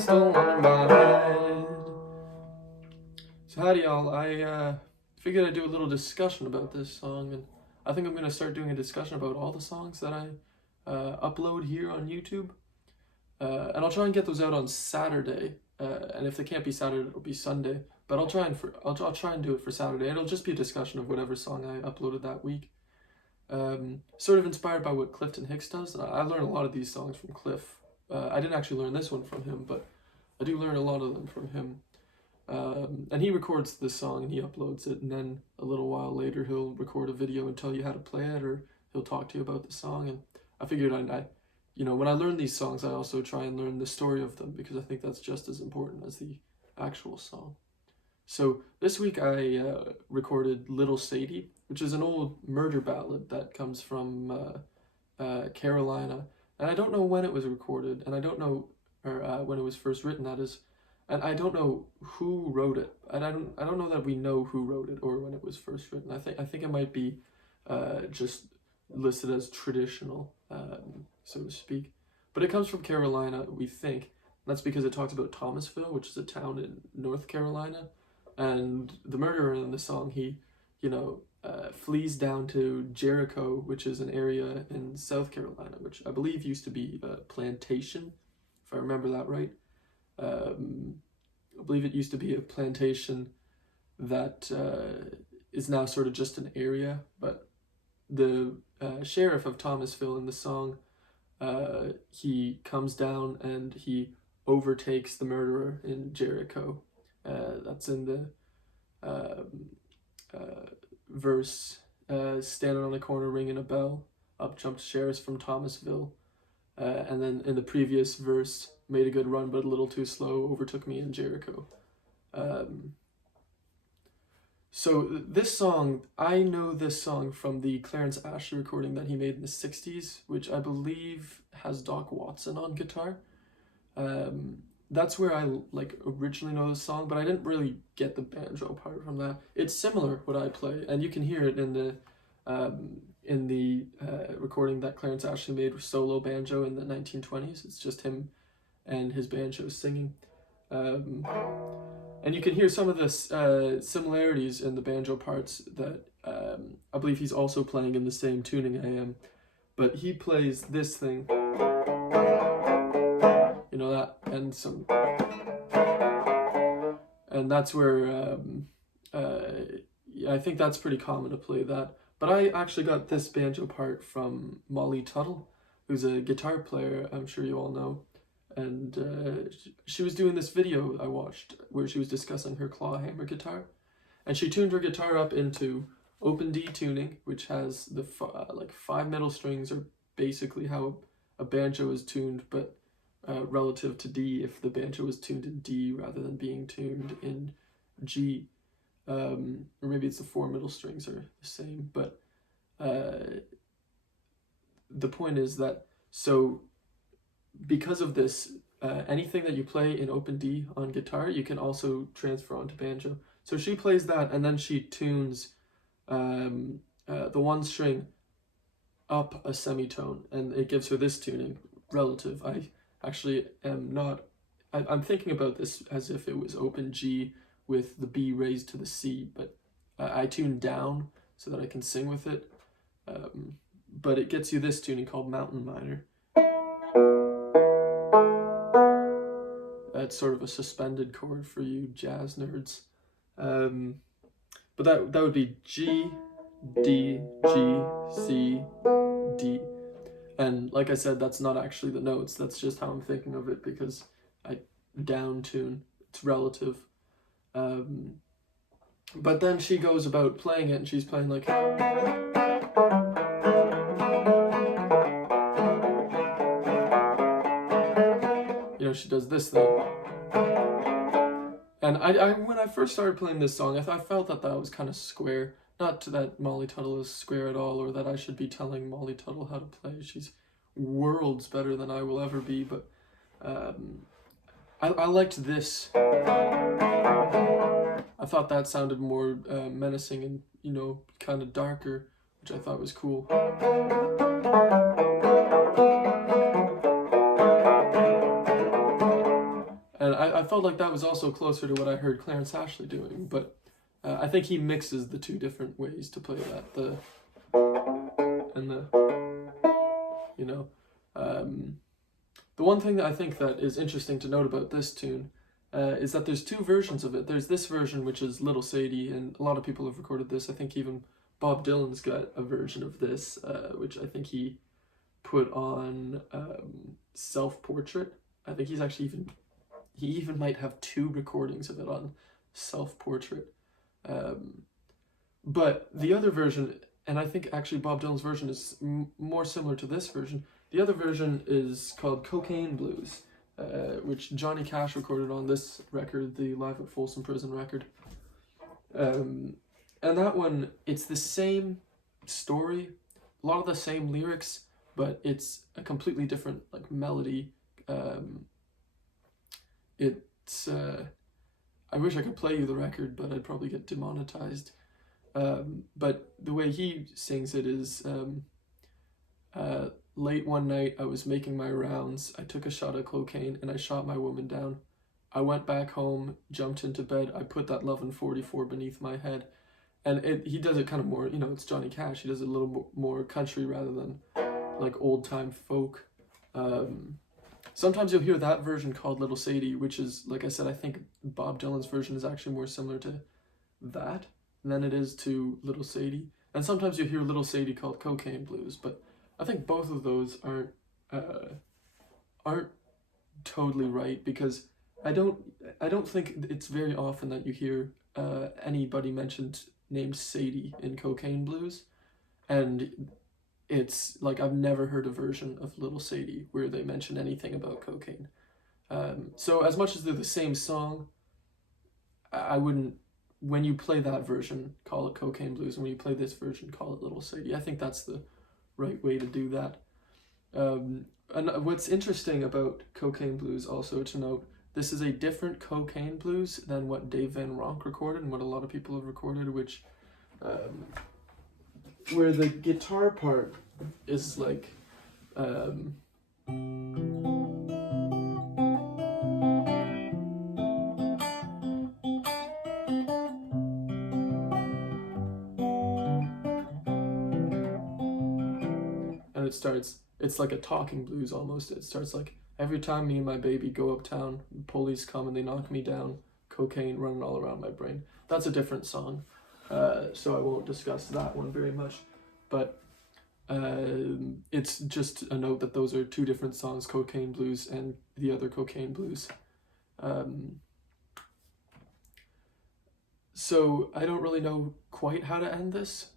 pistol under my head. So howdy y'all, I figured I'd do a little discussion about this song, and I think I'm going to start doing a discussion about all the songs that I upload here on YouTube. And I'll try and get those out on Saturday, and if they can't be Saturday, it'll be Sunday. But I'll try and do it for Saturday. It'll just be a discussion of whatever song I uploaded that week. Sort of inspired by what Clifton Hicks does. And I learned a lot of these songs from Cliff. I didn't actually learn this one from him, but I do learn a lot of them from him. And he records this song and he uploads it, and then a little while later he'll record a video and tell you how to play it, or he'll talk to you about the song. And I figured when I learn these songs, I also try and learn the story of them, because I think that's just as important as the actual song. So this week I recorded Little Sadie, which is an old murder ballad that comes from Carolina. And I don't know when it was recorded, and I don't know when it was first written, that is. And I don't know who wrote it. And I don't know that we know who wrote it or when it was first written. I think it might be just listed as traditional, so to speak. But it comes from Carolina, we think. That's because it talks about Thomasville, which is a town in North Carolina. And the murderer in the song, he, flees down to Jericho, which is an area in South Carolina, which I believe used to be a plantation, if I remember that right. I believe it used to be a plantation that is now sort of just an area, but the sheriff of Thomasville in the song, he comes down and he overtakes the murderer in Jericho. That's in the verse, standing on the corner ringing a bell, up jumped sheriffs from Thomasville. And then in the previous verse, made a good run but a little too slow, overtook me in Jericho. So this song, I know this song from the Clarence Ashley recording that he made in the 60s, which I believe has Doc Watson on guitar. That's where I originally know the song, but I didn't really get the banjo part from that. It's similar what I play, and you can hear it in the recording that Clarence Ashley made with solo banjo in the 1920s. It's just him and his banjo singing. And you can hear some of the similarities in the banjo parts that I believe he's also playing in the same tuning I am. But he plays this thing, that, and some, and that's where I think that's pretty common to play that. But I actually got this banjo part from Molly Tuttle, who's a guitar player, I'm sure you all know. And she was doing this video I watched where she was discussing her claw hammer guitar. And she tuned her guitar up into open D tuning, which has the 5 middle strings are basically how a banjo is tuned, but relative to D if the banjo is tuned in D rather than being tuned in G. Or maybe it's the 4 middle strings are the same, but the point is that, so because of this, anything that you play in open D on guitar, you can also transfer onto banjo. So she plays that, and then she tunes the 1 string up a semitone, and it gives her this tuning relative. I actually am not, I'm thinking about this as if it was open G with the B raised to the C, but I tune down so that I can sing with it. But it gets you this tuning called mountain minor. It's sort of a suspended chord for you jazz nerds. But that would be G, D, G, C, D. And like I said, that's not actually the notes. That's just how I'm thinking of it, because I down tune. It's relative. But then she goes about playing it, and she's playing like, she does this thing. And I when I first started playing this song, I felt that was kind of square. Not that Molly Tuttle is square at all, or that I should be telling Molly Tuttle how to play. She's worlds better than I will ever be, but I liked this. I thought that sounded more menacing and, kind of darker, which I thought was cool. And I felt like that was also closer to what I heard Clarence Ashley doing, but I think he mixes the two different ways to play that, the and the, you know. The one thing that I think that is interesting to note about this tune is that there's two versions of it. There's this version, which is Little Sadie, and a lot of people have recorded this. I think even Bob Dylan's got a version of this, which I think he put on Self-Portrait. I think he's actually he even might have two recordings of it on Self-Portrait. But the other version, and I think actually Bob Dylan's version is more similar to this version. The other version is called Cocaine Blues, which Johnny Cash recorded on this record, the Live at Folsom Prison record. And that one, it's the same story, a lot of the same lyrics, but it's a completely different like melody. I wish I could play you the record, but I'd probably get demonetized. But the way he sings it is, late one night I was making my rounds, I took a shot of cocaine and I shot my woman down. I went back home, jumped into bed, I put that lovin' 44 beneath my head. And he does it kind of more, it's Johnny Cash, he does it a little more country rather than like old time folk. Sometimes you'll hear that version called Little Sadie, which is, like I said, I think Bob Dylan's version is actually more similar to that than it is to Little Sadie. And sometimes you'll hear Little Sadie called Cocaine Blues, but I think both of those aren't totally right, because I don't think it's very often that you hear anybody named Sadie in Cocaine Blues, and it's like I've never heard a version of Little Sadie where they mention anything about cocaine. So as much as they're the same song, I wouldn't, when you play that version, call it Cocaine Blues, and when you play this version, call it Little Sadie. I think that's the right way to do that. And what's interesting about Cocaine Blues also to note, this is a different Cocaine Blues than what Dave Van Ronk recorded and what a lot of people have recorded, which where the guitar part is like and it's like a talking blues almost. It starts like, every time me and my baby go uptown, police come and they knock me down, cocaine running all around my brain. That's a different song, so I won't discuss that one very much, but it's just a note that those are two different songs, Cocaine Blues and the other Cocaine Blues. So I don't really know quite how to end this.